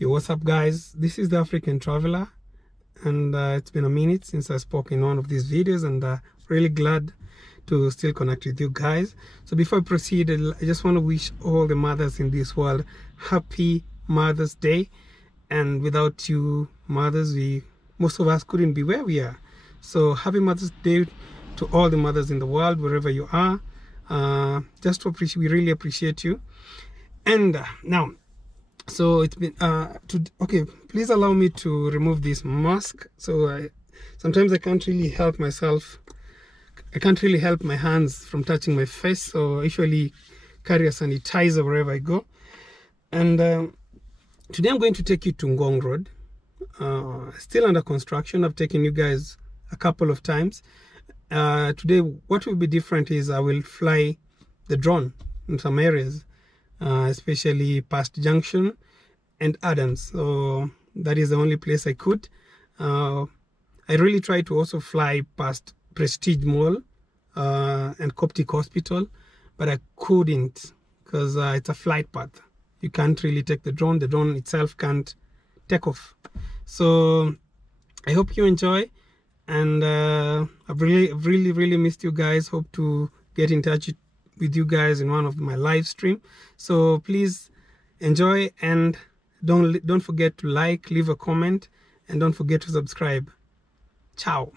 Yo, what's up, guys? This is the African Traveler, and it's been a minute since I spoke in one of these videos, and really glad to still connect with you guys. So before I proceed, I just want to wish all the mothers in this world happy Mother's Day. And without you mothers, most of us couldn't be where we are. So happy Mother's Day to all the mothers in the world, wherever you are. We really appreciate you. And now, so it's been okay, please allow me to remove this mask. So sometimes I can't really help myself. I can't really help my hands from touching my face, so I usually carry a sanitizer wherever I go. And today I'm going to take you to Ngong Road, still under construction. I've taken you guys a couple of times. Today what will be different is I will fly the drone in some areas, especially past Junction and Adams. So that is the only place I could. I really tried to also fly past Prestige Mall and Coptic Hospital, but I couldn't because it's a flight path. You can't really take the drone itself can't take off. So I hope you enjoy, and I've really missed you guys. Hope to get in touch with you guys in one of my live stream. So please enjoy, and don't forget to like, leave a comment, and don't forget to subscribe. Ciao.